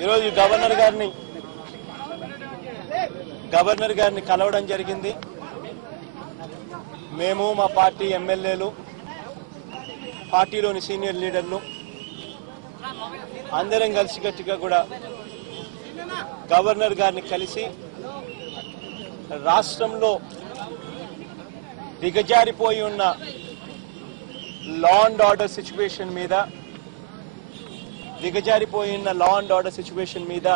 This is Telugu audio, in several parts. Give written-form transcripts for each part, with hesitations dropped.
ఈరోజు గవర్నర్ గారిని కలవడం జరిగింది. మేము మా పార్టీ ఎమ్మెల్యేలు, పార్టీలోని సీనియర్ లీడర్లు అందరం కలిసికట్టుగా కూడా గవర్నర్ గారిని కలిసి రాష్ట్రంలో దిగజారిపోయి ఉన్న లా అండ్ ఆర్డర్ సిచ్యువేషన్ మీద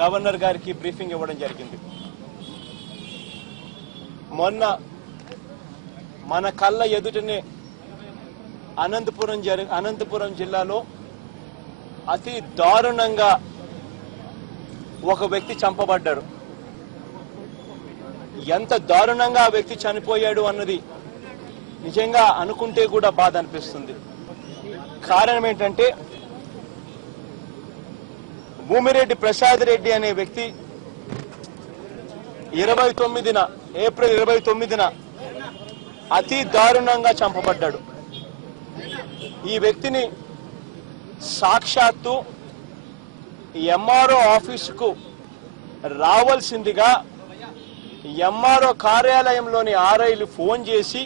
గవర్నర్ గారికి బ్రీఫింగ్ ఇవ్వడం జరిగింది. మొన్న మన కళ్ళ ఎదుటనే అనంతపురం జిల్లాలో అతి దారుణంగా ఒక వ్యక్తి చంపబడ్డాడు. ఎంత దారుణంగా ఆ వ్యక్తి చనిపోయాడు అన్నది నిజంగా అనుకుంటే కూడా బాధ అనిపిస్తుంది. కారణం ఏంటంటే భూమిరెడ్డి ప్రసాద్ రెడ్డి అనే వ్యక్తి ఏప్రిల్ 29న అతి దారుణంగా చంపబడ్డాడు. ఈ వ్యక్తిని సాక్షాత్తు ఎంఆర్ఓ ఆఫీసుకు రావాల్సిందిగా ఎంఆర్ఓ కార్యాలయంలోని ఆర్ఐలు ఫోన్ చేసి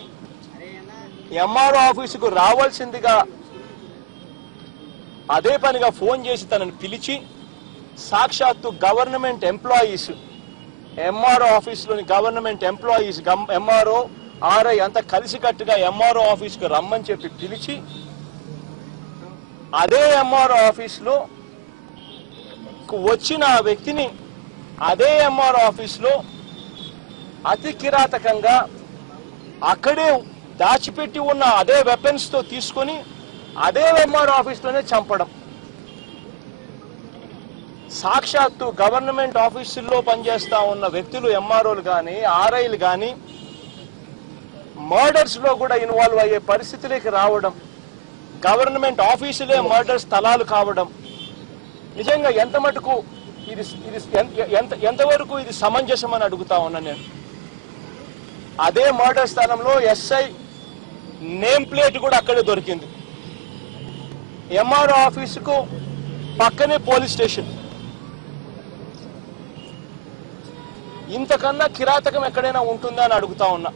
ఎంఆర్ఓ ఆఫీసుకు రావాల్సిందిగా అదే పనిగా ఫోన్ చేసి తనను పిలిచి సాక్షాత్తు గవర్నమెంట్ ఎంప్లాయీస్, ఎంఆర్ఓ ఆఫీసులోని గవర్నమెంట్ ఎంప్లాయీస్, ఎంఆర్ఓ ఆర్ఐ అంతా కలిసికట్టుగా ఎంఆర్ఓ ఆఫీసుకు రమ్మని చెప్పి పిలిచి అదే ఎంఆర్ఓ ఆఫీసులో వచ్చిన ఆ వ్యక్తిని అదే ఎంఆర్ఓ ఆఫీసులో అతి కిరాతకంగా అక్కడే దాచిపెట్టి ఉన్న అదే వెపన్స్ తో తీసుకొని అదే ఎంఆర్ఓ ఆఫీసులోనే చంపడం. సాక్షాత్తు గవర్నమెంట్ ఆఫీసుల్లో పనిచేస్తా ఉన్న వ్యక్తులు, ఎంఆర్ఓలు కానీ ఆర్ఐలు కానీ మర్డర్స్ లో కూడా ఇన్వాల్వ్ అయ్యే పరిస్థితులకి రావడం, గవర్నమెంట్ ఆఫీసులే మర్డర్ స్థలాలు కావడం నిజంగా ఎంత మటుకు ఎంతవరకు ఇది సమంజసం అని అడుగుతా ఉన్నా నేను. అదే మర్డర్ స్థలంలో ఎస్ఐ నేమ్ ప్లేట్ కూడా అక్కడే దొరికింది. ఎంఆర్ఓ ఆఫీసుకు పక్కనే పోలీస్ స్టేషన్. ఇంతకన్నా కిరాతకం ఎక్కడైనా ఉంటుందా అని అడుగుతా ఉన్నా.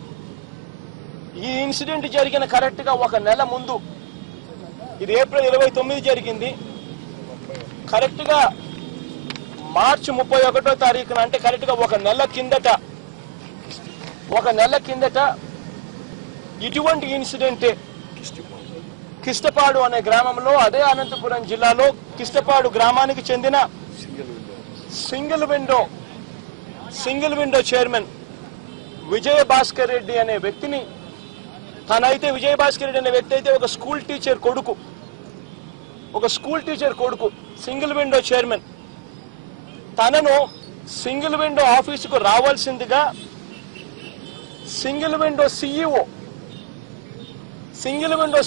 ఈ ఇన్సిడెంట్ జరిగిన కరెక్ట్ గా ఒక నెల ముందు, ఇది ఏప్రిల్ 29 జరిగింది. కరెక్ట్ గా మార్చి 31వ తారీఖున, అంటే కరెక్ట్ గా ఒక నెల కిందట ఇటువంటి ఇన్సిడెంటే కిష్టపాడు అనే గ్రామంలో, అదే అనంతపురం జిల్లాలో కిష్టపాడు గ్రామానికి చెందిన single window chairman Vijayabhaskar Reddy అనే వ్యక్తిని, విజయభాస్కర్ రెడ్డి అనే వ్యక్తి అయితే ఒక స్కూల్ టీచర్ కొడుకు, సింగిల్ విండో చైర్మన్. తనను సింగిల్ విండో ఆఫీసుకు రావాల్సిందిగా సింగిల్ విండో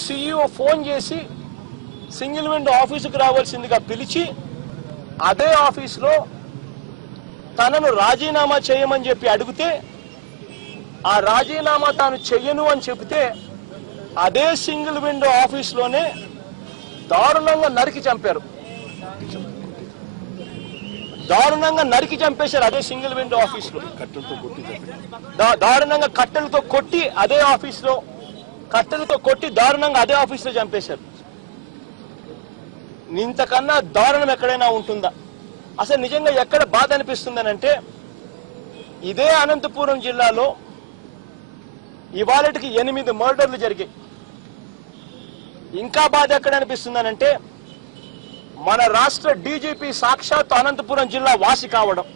సిఇఓ ఫోన్ చేసి సింగిల్ విండో ఆఫీసుకు రావాల్సిందిగా పిలిచి అదే ఆఫీసులో తనను రాజీనామా చేయమని చెప్పి అడిగితే, ఆ రాజీనామా తాను చెయ్యను అని చెబితే అదే సింగిల్ విండో ఆఫీసులోనే దారుణంగా నరికి చంపేశారు. అదే సింగిల్ విండో ఆఫీసులో దారుణంగా కట్టెలతో కొట్టి దారుణంగా అదే ఆఫీసులో చంపేశారు. ఇంతకన్నా దారుణం ఎక్కడైనా ఉంటుందా? అసలు నిజంగా ఎక్కడ బాధ అనిపిస్తుందనంటే, ఇదే అనంతపురం జిల్లాలో ఇవాళకి 8 మర్డర్లు జరిగాయి. ఇంకా బాధ ఎక్కడ అనిపిస్తుందనంటే, మన రాష్ట్ర డీజీపీ సాక్షాత్ అనంతపురం జిల్లా వాసి కావడం.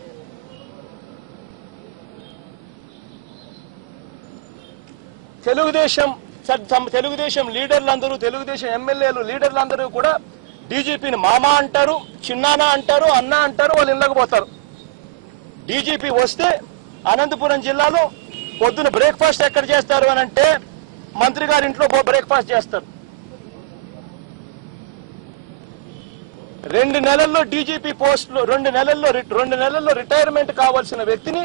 తెలుగుదేశం లీడర్లందరూ, తెలుగుదేశం ఎమ్మెల్యేలు లీడర్లందరూ కూడా డీజీపీని మామ అంటారు, చిన్నానా అంటారు, అన్న అంటారు, వాళ్ళు ఇళ్ళకి పోతారు. డీజీపీ వస్తే అనంతపురం జిల్లాలో పొద్దున బ్రేక్ఫాస్ట్ ఎక్కడ చేస్తారు అని అంటే మంత్రి గారి ఇంట్లో బ్రేక్ఫాస్ట్ చేస్తారు. 2 నెలల్లో డీజీపీ పోస్టులు, 2 నెలల్లో రిటైర్మెంట్ కావాల్సిన వ్యక్తిని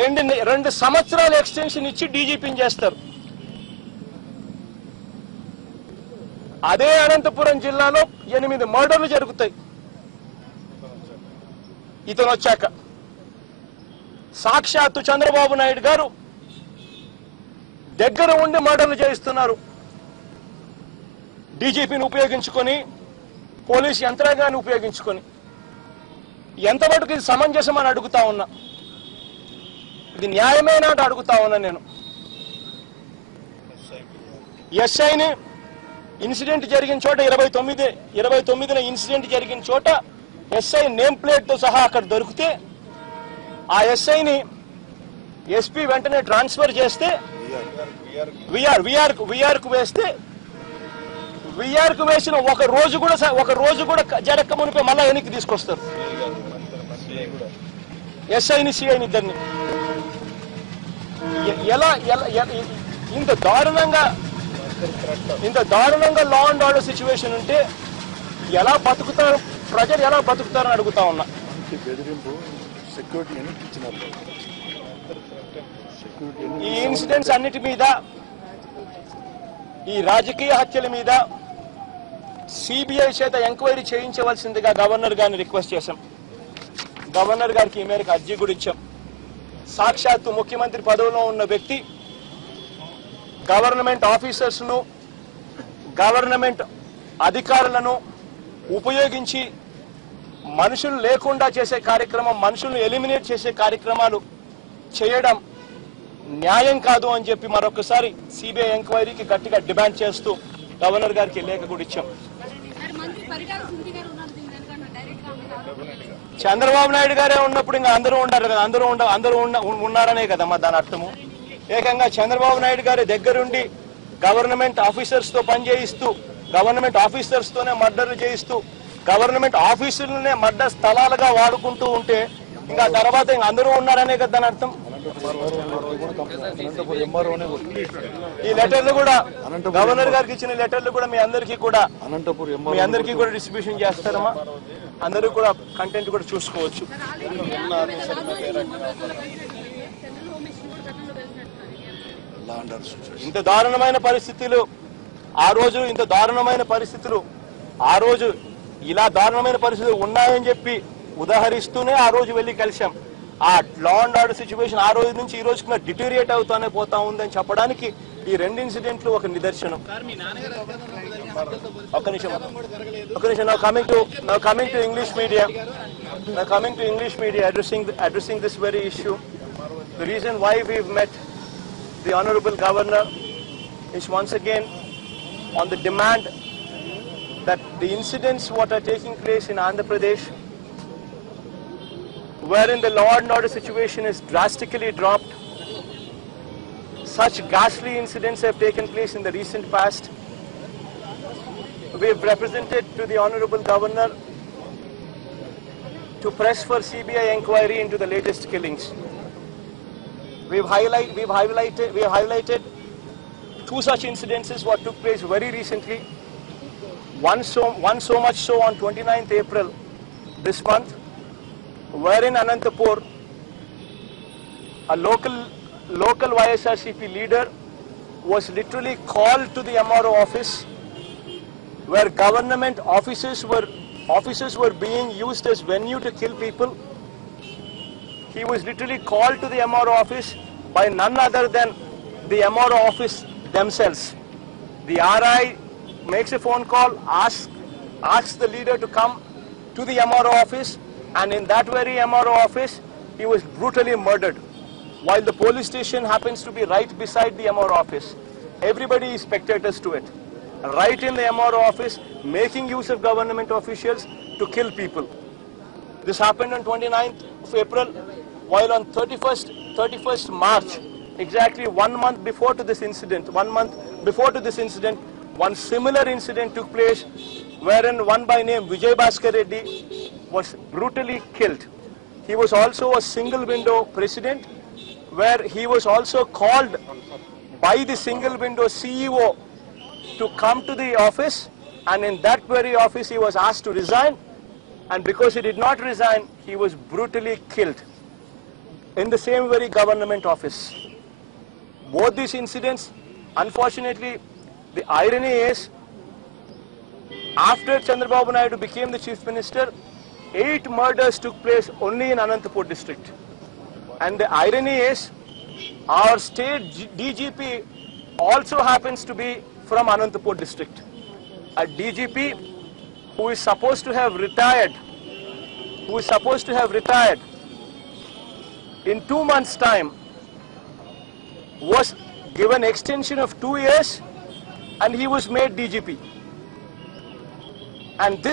2 సంవత్సరాల ఎక్స్టెన్షన్ ఇచ్చి డీజీపీని చేస్తారు. అదే అనంతపురం జిల్లాలో 8 మర్డర్లు జరుగుతాయి ఇతను వచ్చాక. సాక్షాత్తు చంద్రబాబు నాయుడు గారు దగ్గర ఉండి మర్డర్లు చేయిస్తున్నారు. డీజీపీని ఉపయోగించుకొని, పోలీస్ యంత్రాంగాన్ని ఉపయోగించుకొని. ఎంతవరకు ఇది సమంజసం అని అడుగుతా ఉన్నా, ఇది న్యాయమేనా అని అడుగుతా ఉన్నా నేను. ఎస్ఐని ఇన్సిడెంట్ జరిగిన చోట 29న ఇన్సిడెంట్ జరిగిన చోట ఎస్ఐ నేమ్ ప్లేట్ తో సహా అక్కడ దొరికితే ఆ ఎస్ఐని ఎస్పీ వెంటనే ట్రాన్స్ఫర్ చేస్తే విఆర్కు వేస్తే విఆర్కు వేసిన ఒక రోజు కూడా జరక్క మునిపే మళ్ళా వెనక్కి తీసుకొస్తారు ఎస్ఐని సిఐని ఇద్దరిని. ఎలా ఇంత దారుణంగా లా అండ్ ఆర్డర్ సిచ్యువేషన్ ఉంటే ఎలా బతుకుతారు ప్రజలు, ఎలా బతుకుతారని అడుగుతా ఉన్నా. ఈ ఇన్సిడెంట్స్ అన్నిటి మీద, ఈ రాజకీయ హత్యల మీద సిబిఐ చేత ఎంక్వైరీ చేయించవలసిందిగా గవర్నర్ గారిని రిక్వెస్ట్ చేశాం. గవర్నర్ గారికి ఈ మేరకు అర్జీ కూడా ఇచ్చాం. సాక్షాత్తు ముఖ్యమంత్రి పదవిలో ఉన్న వ్యక్తి గవర్నమెంట్ ఆఫీసర్స్ను, గవర్నమెంట్ అధికారులను ఉపయోగించి మనుషులు లేకుండా చేసే కార్యక్రమం, మనుషులను ఎలిమినేట్ చేసే కార్యక్రమాలు చేయడం న్యాయం కాదు అని చెప్పి మరొకసారి సిబిఐ ఎంక్వైరీకి గట్టిగా డిమాండ్ చేస్తూ గవర్నర్ గారికి లేఖ కూడా ఇచ్చాం. చంద్రబాబు నాయుడు గారే ఉన్నప్పుడు ఇంకా అందరూ ఉండారు కదా, అందరూ ఉన్నారనే కదమ్మా దాని అర్థము. ఏకంగా చంద్రబాబు నాయుడు గారి దగ్గరుండి గవర్నమెంట్ ఆఫీసర్స్ తో పనిచేయిస్తూ, గవర్నమెంట్ ఆఫీసర్స్ తోనే మర్డర్లు చేయిస్తూ, గవర్నమెంట్ ఆఫీసులనే మర్డర్ స్థలాలుగా వాడుకుంటూ ఉంటే ఇంకా తర్వాత ఇంకా అందరూ ఉన్నారనే కదా దాని అర్థం. ఈ లెటర్లు కూడా గవర్నర్ గారికి ఇచ్చిన లెటర్లు కూడా మీ అందరికీ కూడా డిస్ట్రిబ్యూషన్ చేస్తారమ్మా. అందరూ కూడా కంటెంట్ కూడా చూసుకోవచ్చు. ఇంత దారుణమైన పరిస్థితులు ఆ రోజు ఇలా దారుణమైన పరిస్థితులు ఉన్నాయని చెప్పి ఉదాహరిస్తూనే ఆ రోజు వెళ్ళి కలిశాం. ఆ లా అండ్ ఆర్డర్ సిచ్యువేషన్ ఆ రోజు నుంచి ఈ రోజుకి డిటోరియేట్ అవుతానే పోతా ఉందని చెప్పడానికి ఈ 2 ఇన్సిడెంట్లు ఒక నిదర్శనం. ఒక్క నిమిషం. Now coming to English media, addressing this very issue. The reason why we've met the Honorable Governor is once again on the demand that the incidents what are taking place in Andhra Pradesh, wherein the law and order situation is drastically dropped, such ghastly incidents have taken place in the recent past. We have represented to the Honorable Governor to press for CBI inquiry into the latest killings. We have highlighted 2 such incidences what took place very recently. One so much so on 29th April this month, wherein Anantapur, a local YSRCP leader was literally called to the MRO office, where government offices were being used as venue to kill people. He was literally called to the MRO office by none other than the MRO office themselves. The RI makes a phone call, asks the leader to come to the MRO office, and in that very MRO office, he was brutally murdered. While the police station happens to be right beside the MRO office, everybody is spectators to it. Right in the MRO office, making use of government officials to kill people. This happened on 29th of April, while on 31st March, exactly 1 month before to this incident, one similar incident took place, wherein one by name Vijay Bhaskar Reddy was brutally killed. He was also a single window president, where he was also called by the single window CEO to come to the office, and in that very office he was asked to resign, and because he did not resign, he was brutally killed in the same very government office. Both these incidents, unfortunately, the irony is After Chandrababu Naidu became the chief minister, 8 murders took place only in Anantapur district. And the irony is, our state DGP also happens to be from Anantapur district. A DGP who is supposed to have retired, in 2 months' time, was given extension of 2 years, and he was made DGP. And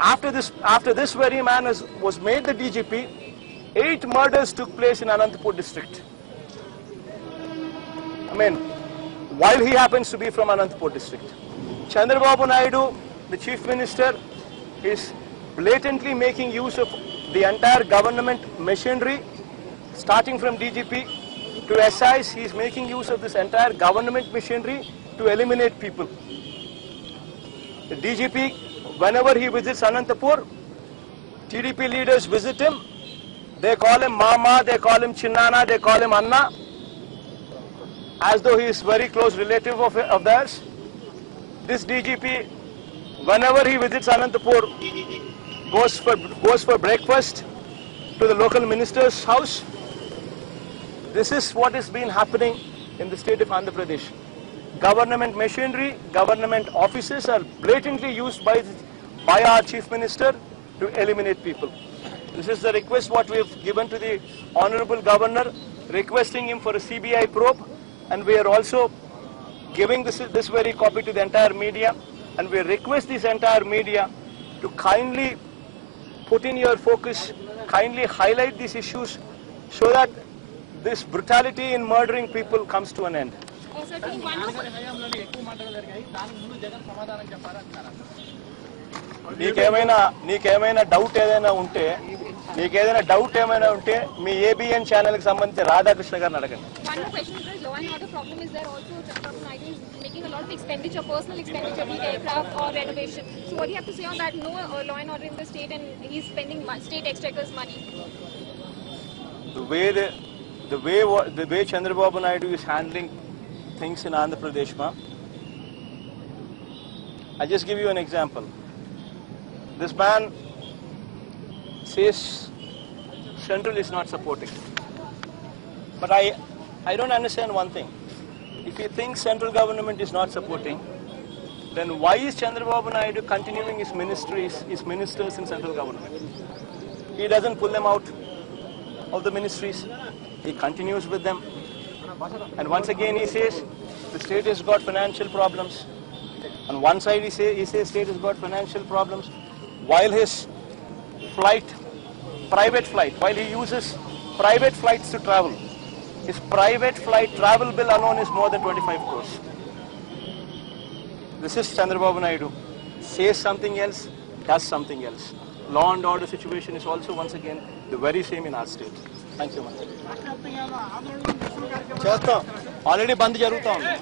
after this very man was made the DGP, 8 murders took place in Anantapur district. I mean, while he happens to be from Anantapur district. Chandrababu Naidu, the chief minister, is blatantly making use of the entire government machinery, starting from DGP to SIs. He is making use of this entire government machinery to eliminate people. The DGP, whenever he visits Anantapur, TDP leaders visit him. They call him Mama, they call him Chinnana, they call him Anna, as though he is very close relative of theirs. This DGP, whenever he visits Anantapur, goes for breakfast to the local minister's house. This is what has been happening in the state of Andhra Pradesh. Government machinery, government offices are blatantly used by our chief minister to eliminate people. This is the request what we have given to the Honorable Governor, requesting him for a CBI probe, and we are also giving this very copy to the entire media, and we request this entire media to kindly put in your focus, kindly highlight these issues so that this brutality in murdering people comes to an end. నీకేమైనా డౌట్ ఏదైనా ఉంటే మీ ఏబిఎన్ ఛానల్ కి సంబంధించి రాధాకృష్ణ గారిని అడగండి. Making a lot of expenditure, personal expenditure, be it aircraft or renovation. So what do you have to say on that? No law and order in the state, and he's spending state exchequer's money. The way Chandrababu Naidu is handling things in Andhra Pradesh, I just give you an example. This man says Central is not supporting, but I don't understand one thing. If he thinks central government is not supporting, then why is Chandrababu Naidu continuing his ministers in central government? He doesn't pull them out of the ministries. He continues with them. And once again he says the state has got financial problems. On one side he says state has got financial problems, while his private flight, while he uses private flights to travel, his private flight travel bill alone is more than 25 crores. This is Chandrababu Naidu. Says something else, does something else. Law and order situation is also once again the very same in our state. Thank you much. చేస్తాం. ఆల్రెడీ బంద్ జరుగుతా ఉంది.